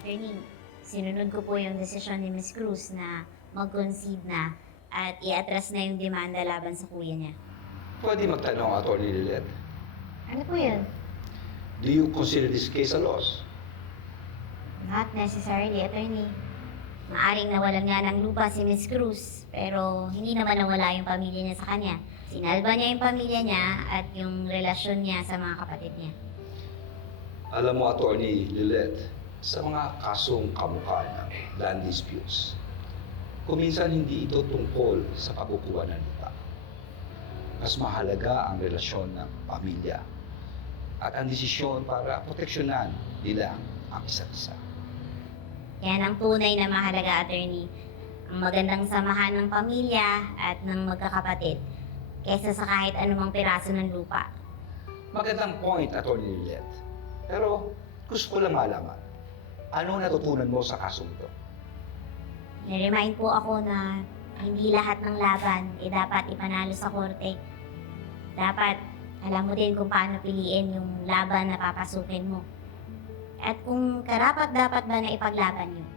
Attorney, sinunod ko po yung desisyon ni Miss Cruz na mag-concede na at i-atras na yung demanda laban sa kuya niya. Pwede magtanong, Atty. Lilet. Ano po yun? Do you consider this case a loss? Not necessarily, Attorney. Maaring nawalan nga ng lupa si Miss Cruz, pero hindi naman nawala yung pamilya niya sa kanya. Sinalba niya yung pamilya niya at yung relasyon niya sa mga kapatid niya. Alam mo, Atty. Lilet, sa mga kasong kamukha ng land disputes, kuminsan hindi ito tungkol sa pagkukuha ng lupa. Mas mahalaga ang relasyon ng pamilya at ang desisyon para proteksyonan nila ang isa't isa. Yan ang tunay na mahalaga, Attorney. Ang magandang samahan ng pamilya at ng magkakapatid kaysa sa kahit anumang piraso ng lupa. Magandang point, Atty. Lilet. Pero gusto ko lang malaman, ano natutunan mo sa kasong ito? Niremind po ako na hindi lahat ng laban dapat ipanalo sa korte. Dapat alam mo din kung paano piliin yung laban na papasukin mo. At kung karapat-dapat ba na ipaglaban yun.